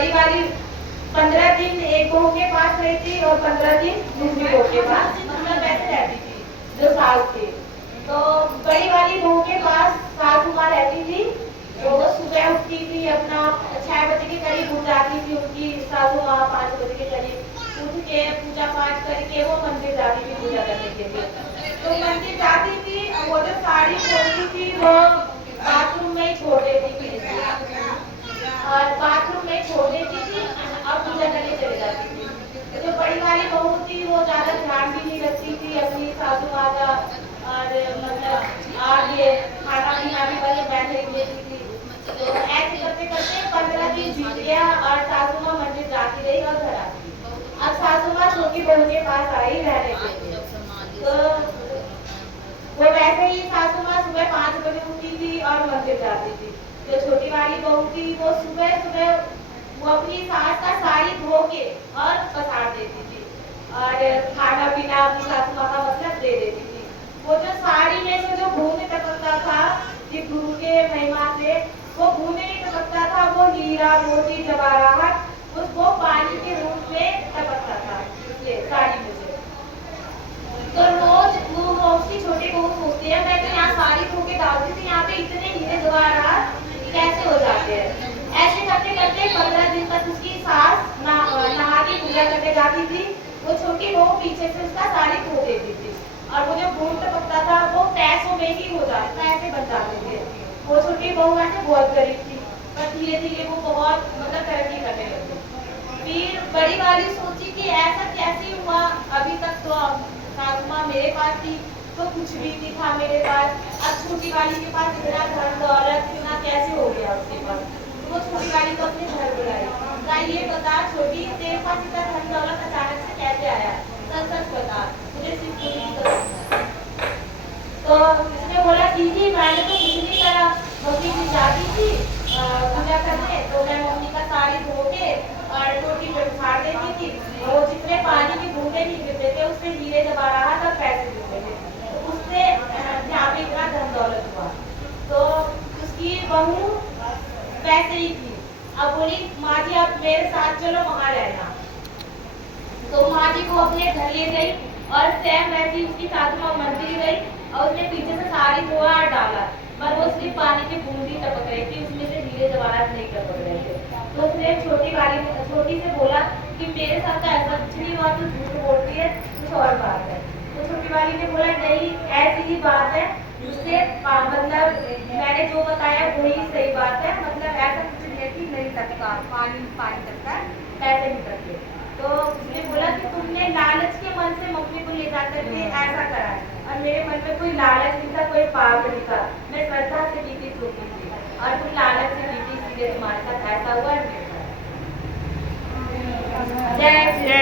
बड़ी वाली 15 दिन एक बहू के पास रही थी और 15 दिन दूसरी बहू के पास, मतलब ऐसे रहती थी जो सास थी। तो बड़ी वाली बहू के पास सासू माँ रहती थी। तो वो सुबह उठती थी, अपना 6 बजे के करीब उठ जाती थी उनकी सासू माँ, 5 बजे के करीब उठ के पूजा पाठ करके वो मंदिर जाती थी पूजा करने के लिए। तो मंदिर जाती थी, वो जो साड़ी छोड़ती थी वो बाथरूम में ही छोड़ देती थी और बाथरूम में छोड़ देती थी और पूजा करने चले जाती थी। तो जो बड़ी वाली बहू थी वो ज्यादा ध्यान भी नहीं रखती थी अपनी सासू माँ का, और मतलब आगे खाना पीना भी पहले बैठ लेती थी। तो ऐसे करते करते 15 दिन बीत गया और सासू माँ मंदिर जाती रही और घर आती। अब सासू माँ छोटी बहू के पास आई रहने के लिए। तो वो वैसे ही सासू माँ सुबह 5 बजे उठती थी और मंदिर जाती थी। जो छोटी वाली बहू थी वो सुबह सुबह वो अपनी सास का साड़ी धो के और पसार देती थी और खाना पीना अपनी सासू माँ का मतलब दे देती थी। वो जो साड़ी में से जो भूमि टपकता था कि गुरु के महिमा से, वो भूमि नहीं टपकता था, वो हीरा मोती जवाहरात उसको पानी के रूप में टपकता था इसलिए साड़ी में से। तो रोज वो उसकी छोटी बहू सोचती है, मैं तो यहाँ साड़ी धो के डालती थी, यहाँ पे इतने हीरे जवाहरात कैसे हो जाते हैं। ऐसे करते करते 15 दिन तक उसकी सास नहा के पूजा करने जाती थी। वो छोटी बहू पीछे से उसका साड़ी धो देती थी और वो जो भूम टपकता था वो पैसों में ही हो जाता, पैसे बन जाते थे। वो छोटी बहू वैसे बहुत गरीब थी, पर धीरे धीरे वो बहुत मतलब तरक्की करने लगी। फिर बड़ी वाली सोची कि ऐसा कैसे हुआ, अभी तक तो सासू माँ मेरे पास थी तो कुछ भी नहीं था मेरे पास, अब छोटी वाली के पास इतना धन दौलत इतना कैसे हो गया उसके पास। तो वो छोटी वाली को अपने घर बुलाई, ये बता छोटी तेरे पास इतना धन दौलत अचानक से कैसे आया, सच सच बता, मुझे सिर्फ पूरी की कसम। तो उसने बोला दीदी मैंने तो कुछ नहीं करा, मम्मी जी जाती थी पूजा करने, तो मैं मम्मी का साड़ी धो के और टोटी पे उछाड़ देती थी और वो जितने पानी की बूंदे नहीं गिरते थे उससे हीरे जवाहरात और पैसे गिरते थे, तो उससे यहाँ पे इतना धन दौलत हुआ। तो उसकी बहू वैसे ही थी, अब बोली माँ जी आप मेरे साथ चलो वहाँ रहना। तो माँ जी को अपने घर ले गई और सेम वैसी उसकी सासू माँ मंदिर गई और उसने पीछे से साड़ी धोआ और डाला, पर वो सिर्फ पानी की बूंदी टपक रही थी, उसमें से हीरे जवाहरात नहीं टपक रहे थे। तो उसने छोटी से बोला कि मेरे साथ तो ऐसा कुछ नहीं हुआ, तू झूठ बोलती है, कुछ और बात है। तो छोटी वाली ने बोला नहीं ऐसी ही बात है, उससे मतलब मैंने जो बताया वही सही बात है, मतलब ऐसा कुछ नहीं है कि नहीं टपका, पानी टपका है, पैसे नहीं टपके। तो उसने बोला कि तुमने लालच के मन से मम्मी को ले जाकर के ऐसा करा है, और मेरे मन में कोई लालच नहीं था, कोई पाप नहीं था, मैं श्रद्धा से की थी छोटी थी और तुम लालच से की थी, इसलिए तुम्हारे साथ ऐसा हुआ। जय श्री